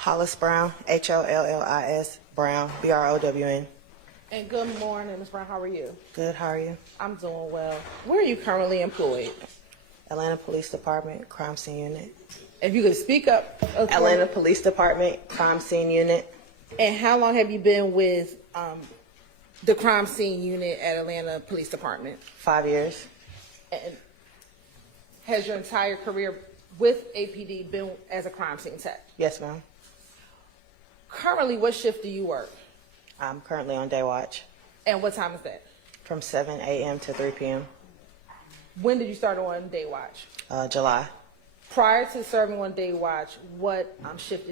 Hollis Brown, Hollis Brown, Brown. And good morning, Ms. Brown. How are you? Good, how are you? I'm doing well. Where are you currently employed? Atlanta Police Department, Crime Scene Unit. If you could speak up. Atlanta Police Department, Crime Scene Unit. And how long have you been with the Crime Scene Unit at Atlanta Police Department? 5 years. And has your entire career with APD been as a crime scene tech? Yes, ma'am. Currently, what shift do you work? I'm currently on day watch. And what time is that? From 7 a.m. to 3 p.m. When did you start on day watch? July. Prior to serving on day watch, what shift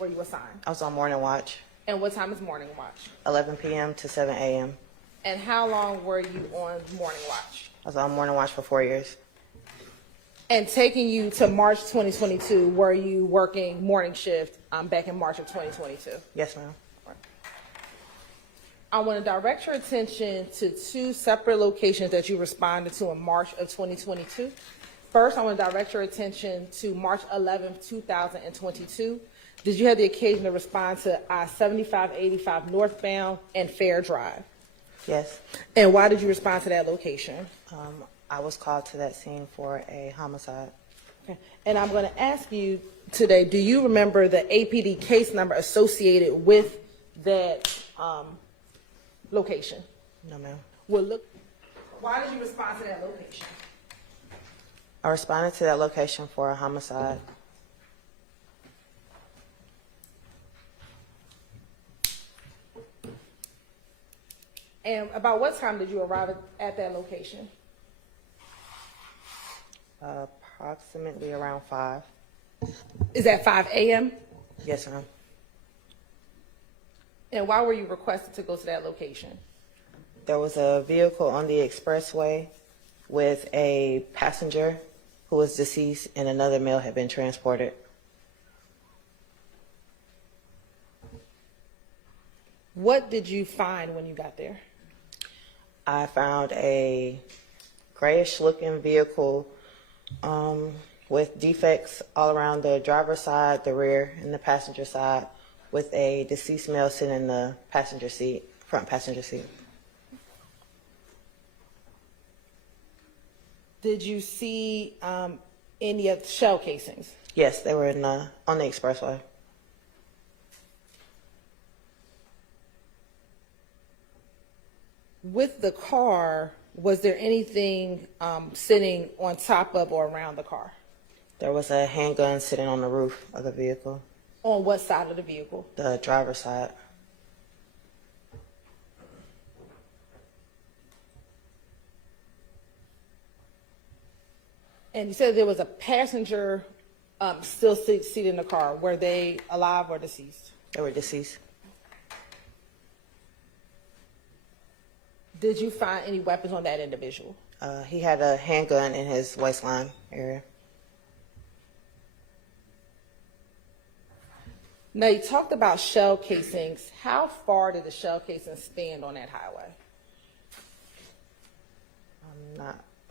were you assigned? I was on morning watch. And what time is morning watch? 11 p.m. to 7 a.m. And how long were you on morning watch? I was on morning watch for 4 years. And taking you to March 2022, were you working morning shift back in March of 2022? Yes, ma'am. I want to direct your attention to two separate locations that you responded to in March of 2022. First, I want to direct your attention to March 11th, 2022. Did you have the occasion to respond to I-7585 northbound and Fair Drive? Yes. And why did you respond to that location? I was called to that scene for a homicide. Okay. And I'm going to ask you today, do you remember the APD case number associated with that location? No, ma'am. Well, look, why did you respond to that location? I responded to that location for a homicide. And about what time did you arrive at that location? Approximately around 5. Is that 5 a.m.? Yes, ma'am. And why were you requested to go to that location? There was a vehicle on the expressway with a passenger who was deceased and another male had been transported. What did you find when you got there? I found a grayish looking vehicle with defects all around the driver's side, the rear, and the passenger side, with a deceased male sitting in the passenger seat, front passenger seat. Did you see any of the shell casings? Yes, they were on the expressway. With the car, was there anything sitting on top of or around the car? There was a handgun sitting on the roof of the vehicle. On what side of the vehicle? The driver's side. And you said there was a passenger still seated in the car. Were they alive or deceased? They were deceased. Did you find any weapons on that individual? He had a handgun in his waistline area. Now, you talked about shell casings. How far did the shell casings stand on that highway?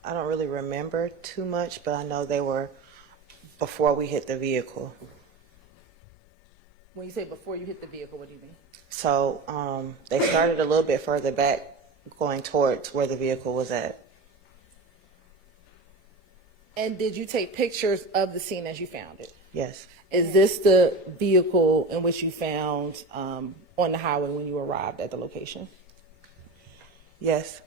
I don't really remember too much, but I know they were before we hit the vehicle. When you say before you hit the vehicle, what do you mean? So they started a little bit further back, going towards where the vehicle was at. And did you take pictures of the scene as you found it? Yes. Is this the vehicle in which you found on the highway when you arrived at the location? Yes.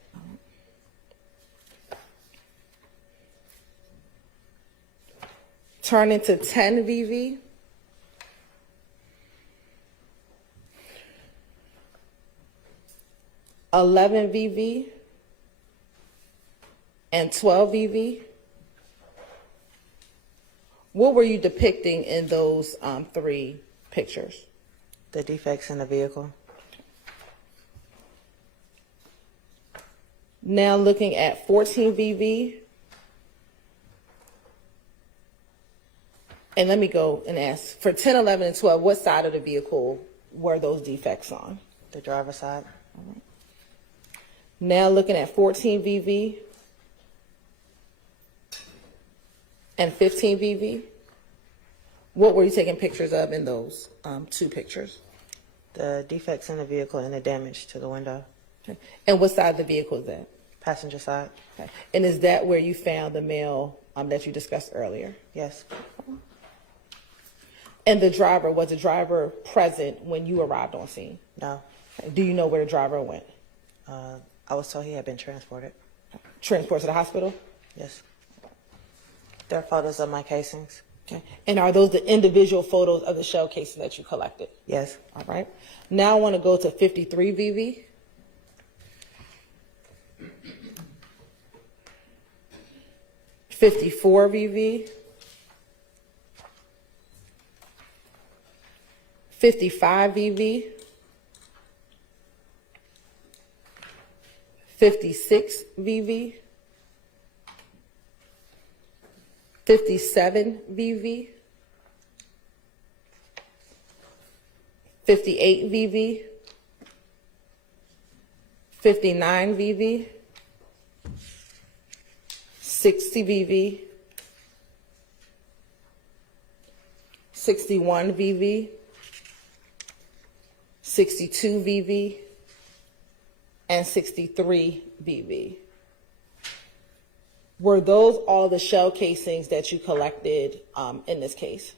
Turn into 10 VV. $11 VV and 12 VV. What were you depicting in those 3 pictures? The defects in the vehicle. Now looking at 14 VV. And let me go and ask, for 10, 11, and 12, what side of the vehicle were those defects on? The driver's side. All right. Now looking at 14 VV and 15 VV. What were you taking pictures of in those two pictures? The defects in the vehicle and the damage to the window. Okay. And what side of the vehicle is that? Passenger side. Okay. And is that where you found the mail that you discussed earlier? Yes. And was the driver present when you arrived on scene? No. Okay. Do you know where the driver went? I was told he had been transported. Transported to the hospital? Yes. There are photos of my casings. Okay. And are those the individual photos of the shell casing that you collected? Yes. All right. Now I want to go to 53 VV. '54 VV. 55 VV. 56 VV. 57 VV. 58 VV. 59 VV. 60 VV. 61 VV. 62 VV. And 63 VV. Were those all the shell casings that you collected in this case?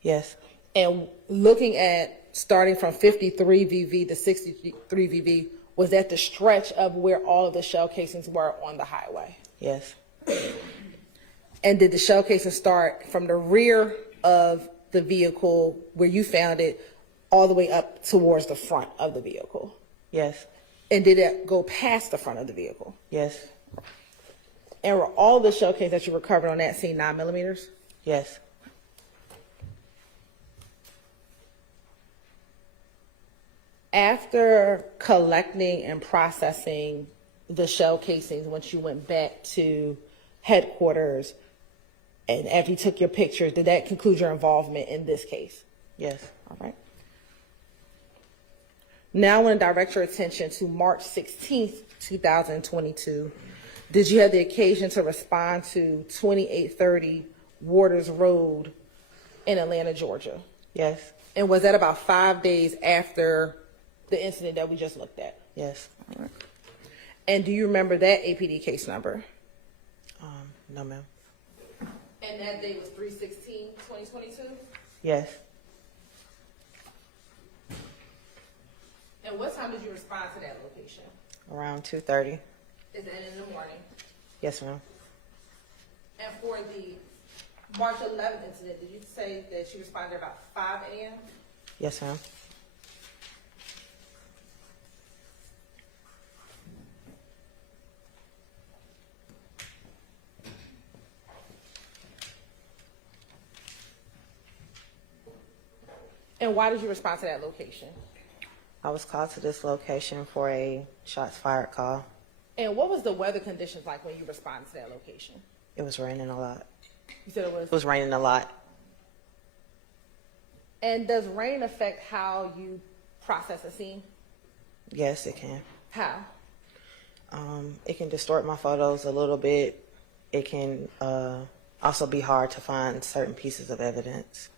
Yes. And looking at starting from 53 VV to 63 VV, was that the stretch of where all of the shell casings were on the highway? Yes. And did the shell casing start from the rear of the vehicle where you found it all the way up towards the front of the vehicle? Yes. And did it go past the front of the vehicle? Yes. And were all the shell casings that you recovered on that scene 9mm? Yes. After collecting and processing the shell casings, once you went back to headquarters and after you took your pictures, did that conclude your involvement in this case? Yes. All right. Now I want to direct your attention to March 16th, 2022. Did you have the occasion to respond to 2830 Waters Road in Atlanta, Georgia? Yes. And was that about 5 days after the incident that we just looked at? Yes. All right. And do you remember that APD case number? No, ma'am. And that date was 3/16/2022? Yes. And what time did you respond to that location? Around 2:30. Is that in the morning? Yes, ma'am. And for the March 11th incident, did you say that you responded about 5 a.m.? Yes, ma'am. And why did you respond to that location? I was called to this location for a shots fired call. And what was the weather conditions like when you responded to that location? It was raining a lot. You said it was. It was raining a lot. And does rain affect how you process a scene? Yes, it can. How? It can distort my photos a little bit. It can also be hard to find certain pieces of evidence.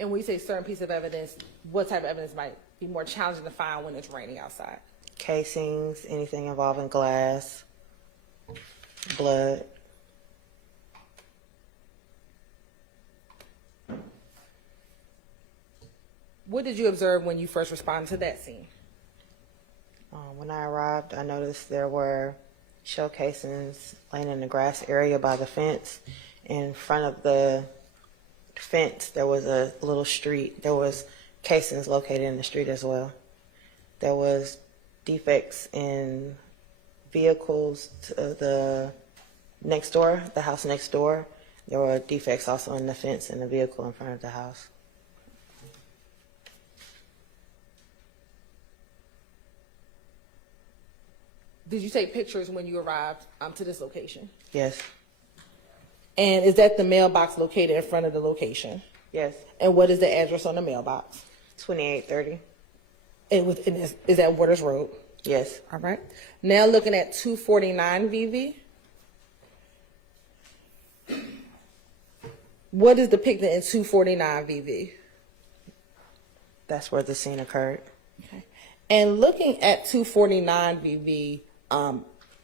And when you say certain piece of evidence, what type of evidence might be more challenging to find when it's raining outside? Casings, anything involving glass, blood. What did you observe when you first responded to that scene? When I arrived, I noticed there were shell casings laying in the grass area by the fence. In front of the fence, there was a little street. There was casings located in the street as well. There was defects in vehicles to the next door, the house next door. There were defects also in the fence and the vehicle in front of the house. Did you take pictures when you arrived to this location? Yes. And is that the mailbox located in front of the location? Yes. And what is the address on the mailbox? 2830. Is that Waters Road? Yes. All right. Now looking at 249 VV. What is depicted in 249 VV? That's where the scene occurred. Okay. And looking at 249 VV,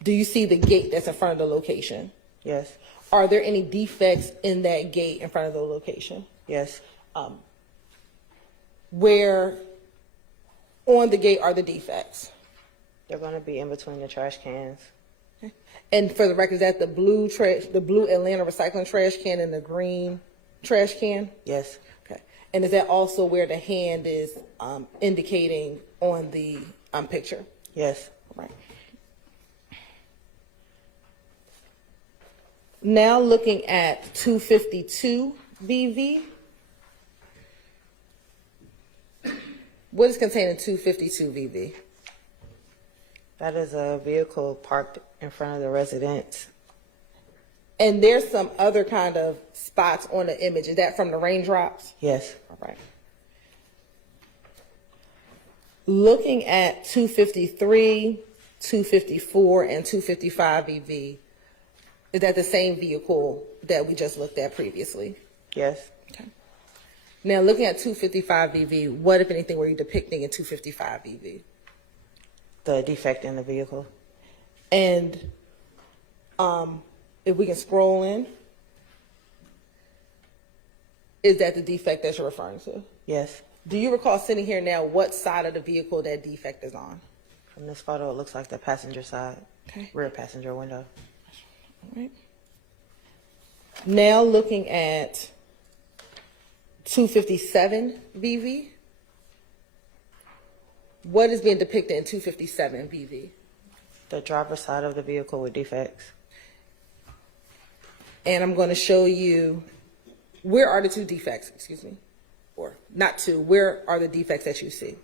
do you see the gate that's in front of the location? Yes. Are there any defects in that gate in front of the location? Yes. Where on the gate are the defects? They're going to be in between the trash cans. Okay. And for the record, is that the blue Atlanta recycling trash can and the green trash can? Yes. Okay. And is that also where the hand is indicating on the picture? Yes. Right. Now looking at 252 BV. What is contained in 252 VV? That is a vehicle parked in front of the residence. And there's some other kind of spots on the image. Is that from the raindrops? Yes. All right. Looking at 253, 254, and 255 VV, is that the same vehicle that we just looked at previously? Yes. Okay. Now, looking at 255 VV, what, if anything, were you depicting in 255 VV? The defect in the vehicle. And if we can scroll in, is that the defect that you're referring to? Yes. Do you recall sitting here now what side of the vehicle that defect is on? From this photo, it looks like the passenger side, Okay. rear passenger window. All right. Now looking at 257 VV. What is being depicted in 257 VV? The driver's side of the vehicle with defects. And I'm going to show you, where are the two defects, excuse me? Or not two, where are the defects that you see?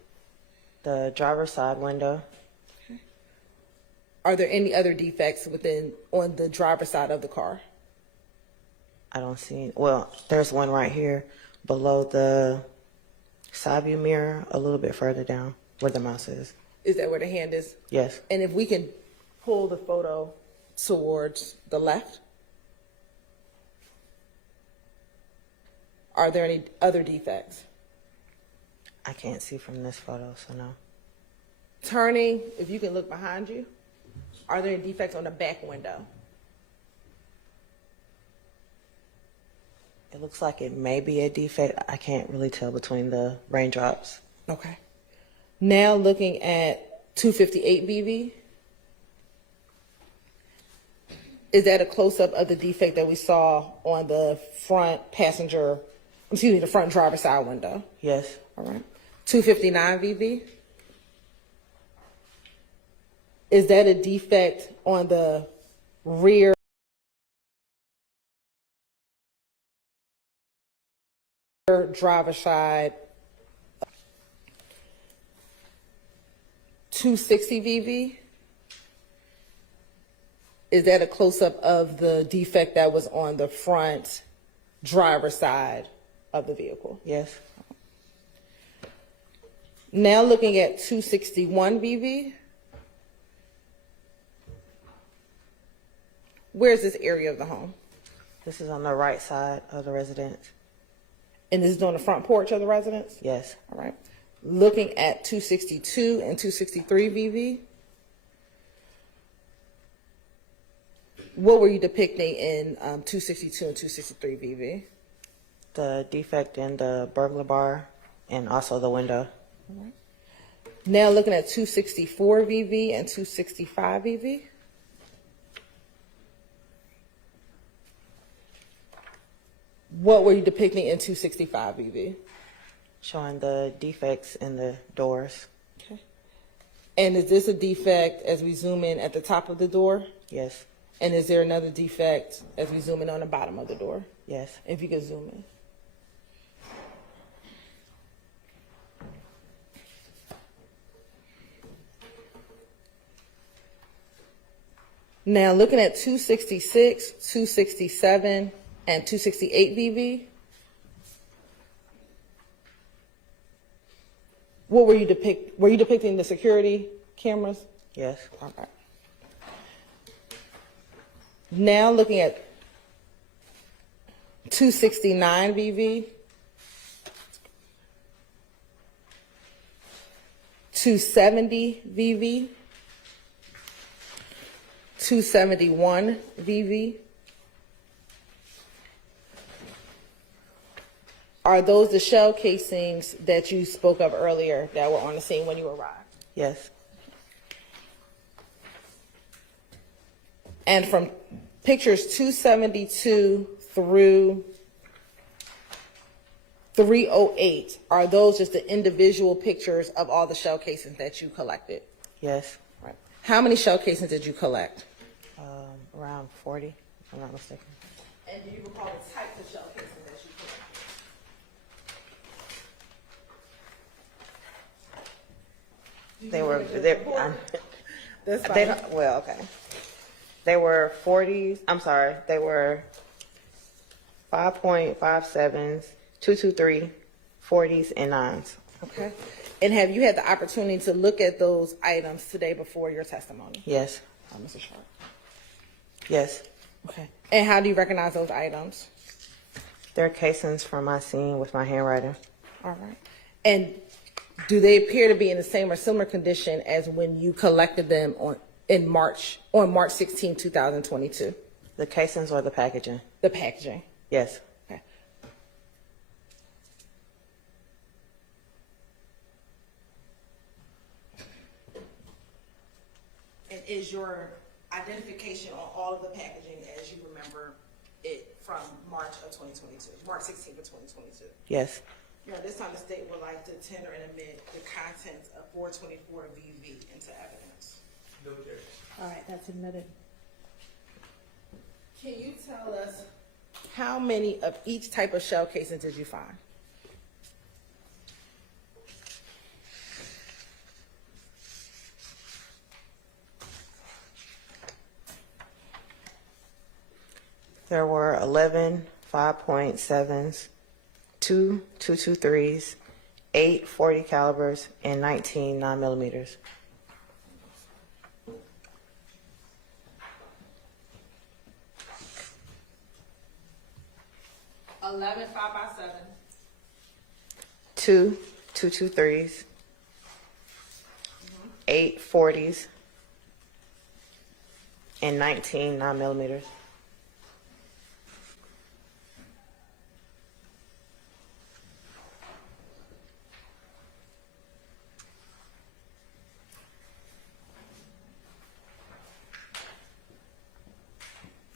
The driver's side window. Okay. Are there any other defects on the driver's side of the car? I don't see, well, there's one right here below the side view mirror, a little bit further down where the mouse is. Is that where the hand is? Yes. And if we can pull the photo towards the left, are there any other defects? I can't see from this photo, so no. Turning, if you can look behind you, are there any defects on the back window? It looks like it may be a defect. I can't really tell between the raindrops. Okay. Now looking at 258 BV. Is that a close-up of the defect that we saw on the front the front driver's side window? Yes. All right. 259 VV. Is that a defect on the rear driver's side? 260 VV. Is that a close-up of the defect that was on the front driver's side of the vehicle? Yes. Now looking at 261 VV. Where's this area of the home? This is on the right side of the residence. And this is on the front porch of the residence? Yes. All right. Looking at 262 and 263 VV. What were you depicting in 262 and 263 VV? The defect in the burglar bar and also the window. All right. Now looking at 264 VV and 265 VV. What were you depicting in 265 VV? Showing the defects in the doors. Okay. And is this a defect as we zoom in at the top of the door? Yes. And is there another defect as we zoom in on the bottom of the door? Yes. If you could zoom in. Now looking at 266, 267, and 268 VV. What were you depicting the security cameras? Yes. Okay. Now looking at 269 VV, 270 VV, 271 VV. Are those the shell casings that you spoke of earlier that were on the scene when you arrived? Yes. And from pictures 272 through 308, are those just the individual pictures of all the shell casings that you collected? Yes. Right. How many shell casings did you collect? Around 40, if I'm not mistaken. And do you recall the types of shell casings that you collected? They were, That's they, fine. well, okay. They were 40s, I'm sorry, they were 5.57s, 223, 40s, and 9s. Okay. And have you had the opportunity to look at those items today before your testimony? Yes. Mr. Schardt? Yes. Okay. And how do you recognize those items? They're casings from my scene with my handwriting. All right. And do they appear to be in the same or similar condition as when you collected them on March 16, 2022? The casings or the packaging? The packaging. Yes. Okay. And is your identification on all of the packaging as you remember it from March of 2022, March 16th of 2022? Yes. Now, this time the state would like to tender and admit the contents of 424 VV into evidence. No objection. All right, that's admitted. Can you tell us how many of each type of shell casing did you find? There were 11 5.7s, 2 223s, 8 40 calibers, and 19 9mm. $11 5x7. 2 223s, 8 40s, and 19 9mm.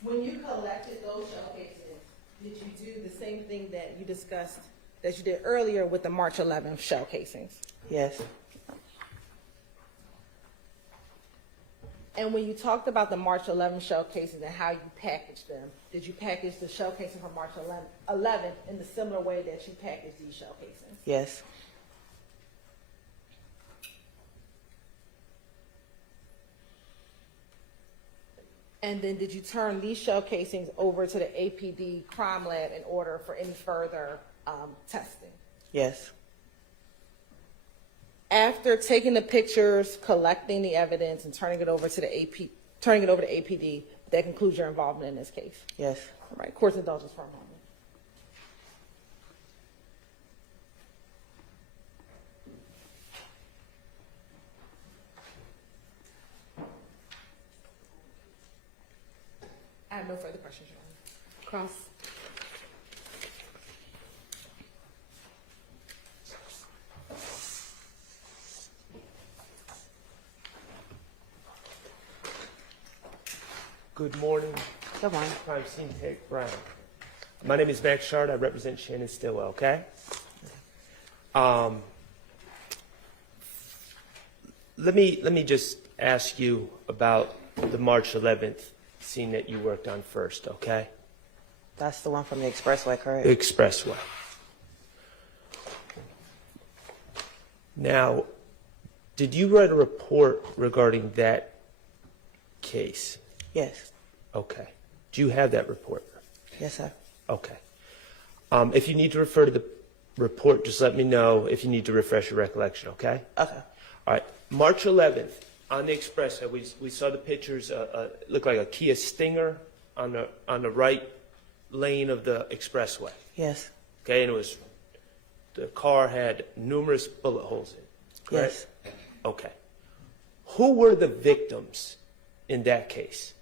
When you collected those shell cases, did you do the same thing that you discussed, that you did earlier with the March 11th shell casings? Yes. And when you talked about the March 11th shell casings and how you packaged them, did you package the shell casing from March 11th in the similar way that you packaged these shell casings? Yes. And then did you turn these shell casings over to the APD crime lab in order for any further testing? Yes. After taking the pictures, collecting the evidence, and turning it over to APD, that concludes your involvement in this case. Yes. All right, court's indulgence for a moment. I have no further questions, Your Honor. Cross. Good morning, Good morning. crime scene tech Brown. My name is Max Schardt. I represent Shannon Stillwell, okay? Let me just ask you about the March 11th scene that you worked on first, okay? That's the one from the expressway, correct? Expressway. Now, did you write a report regarding that case? Yes. Okay. Do you have that report? Yes, sir. Okay. If you need to refer to the report, just let me know if you need to refresh your recollection, okay? Okay. All right. March 11th, on the expressway, we saw the pictures, looked like a Kia Stinger on the right, lane of the expressway. Yes. Okay, and the car had numerous bullet holes in it, correct? Yes. Okay. Who were the victims in that case?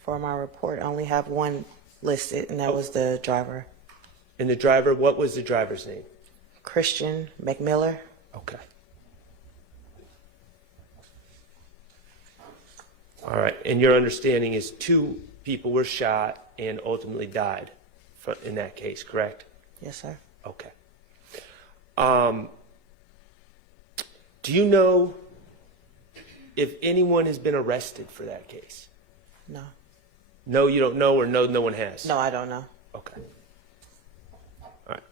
For my report, I only have one listed, and that was the driver, And the driver, what was the driver's name? Christian McMiller. Okay. All right, and your understanding is 2 people were shot and ultimately died in that case, correct? Yes, sir. Okay. Do you know if anyone has been arrested for that case? No. No, you don't know, or no one has? No, I don't know. Okay. All right.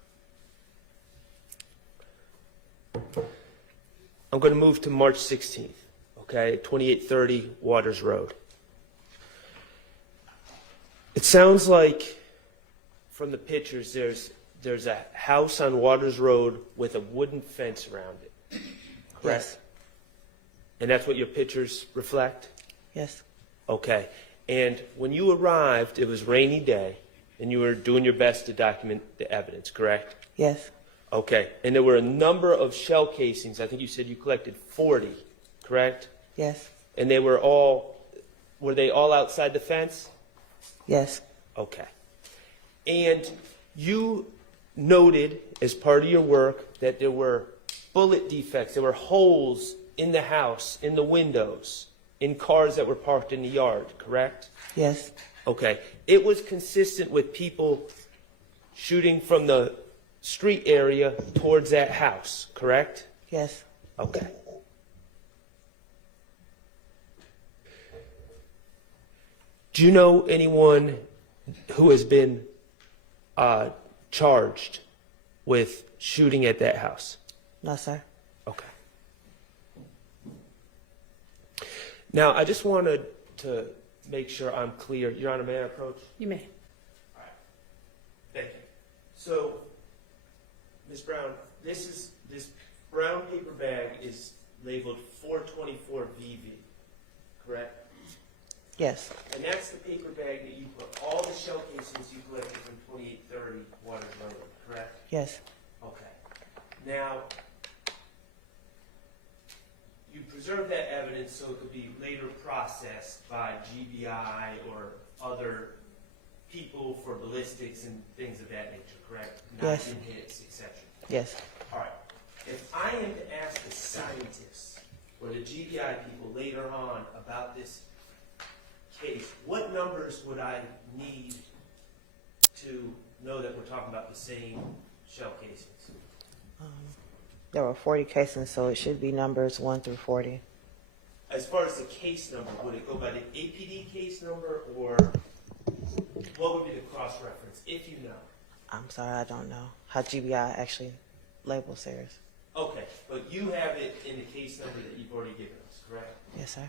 I'm going to move to March 16th, okay, 2830 Waters Road. It sounds like from the pictures there's a house on Waters Road with a wooden fence around it, correct? Yes. And that's what your pictures reflect? Yes. Okay. And when you arrived, it was a rainy day, and you were doing your best to document the evidence, correct? Yes. Okay. And there were a number of shell casings. I think you said you collected 40, correct? Yes. And were they all outside the fence? Yes. Okay. And you noted as part of your work that there were bullet defects, there were holes in the house, in the windows, in cars that were parked in the yard, correct? Yes. Okay. It was consistent with people shooting from the street area towards that house, correct? Yes. Okay. Do you know anyone who has been charged with shooting at that house? No, sir. Okay. Now, I just wanted to make sure I'm clear. Your Honor, may I approach? You may. All right. Thank you. So, Ms. Brown, this brown paper bag is labeled 424VV, correct? Yes. And that's the paper bag that you put all the shell casings you collected from 2830 Waters Road, correct? Yes. Okay. Now, you preserve that evidence so it could be later processed by GBI or other people for ballistics and things of that nature, correct? Yes. Not hits, etc. Yes. All right. If I am to ask the scientists or the GBI people later on about this case, what numbers would I need to know that we're talking about the same shell casings? There were 40 casings, so it should be numbers 1 through 40. As far as the case number, would it go by the APD case number, or what would be the cross-reference, if you know? I'm sorry, I don't know how GBI actually labels theirs. Okay, but you have it in the case number that you've already given us, correct? Yes, sir.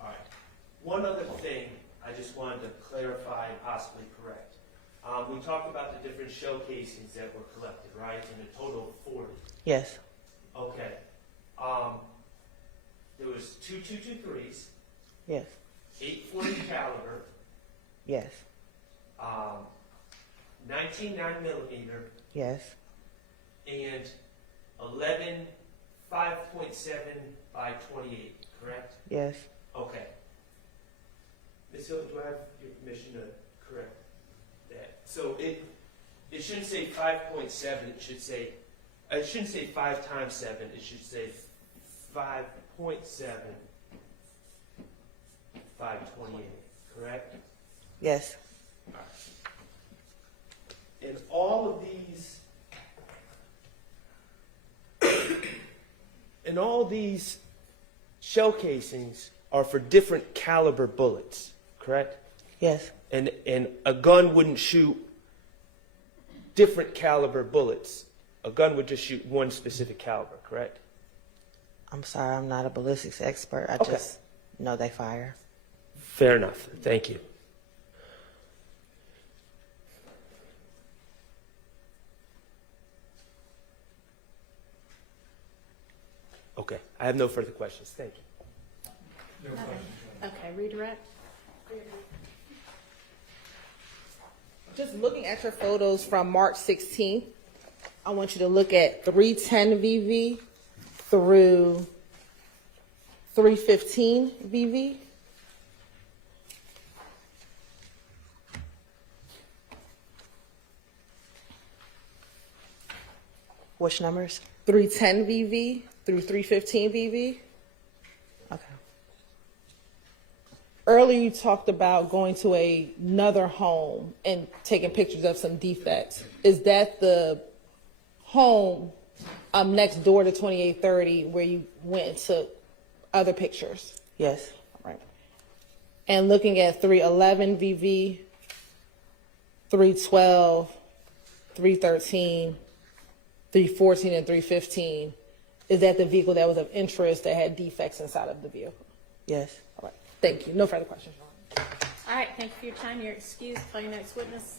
All right. One other thing I just wanted to clarify and possibly correct. We talked about the different shell casings that were collected, right, in a total of 40. Yes. Okay. There was 2 223s, Yes. 840 caliber, Yes. 19 9mm, Yes. and 11 5.7 by 28, correct? Yes. Okay. Ms. Hylton, do I have your permission to correct that? So it shouldn't say 5.7, it should say, it shouldn't say 5 times 7, it should say 5.7 by 28, correct? Yes. All right. And all of these, and all these shell casings are for different caliber bullets, correct? Yes. And a gun wouldn't shoot different caliber bullets. A gun would just shoot one specific caliber, correct? I'm sorry, I'm not a ballistics expert. I Okay. just know they fire. Fair enough. Thank you. Okay. I have no further questions. Thank you. Okay, redirect. Just looking at your photos from March 16th, I want you to look at 310 VV through 315 VV. Which numbers? 310 VV through 315 VV. Okay. Earlier you talked about going to another home and taking pictures of some defects. Is that the home next door to 2830 where you went and took other pictures? Yes. Right. And looking at 311 VV, 312, 313, 314, and 315, is that the vehicle that was of interest that had defects inside of the vehicle? Yes. All right. Thank you. No further questions. All right, thank you for your time. You're excused. Call your next witness.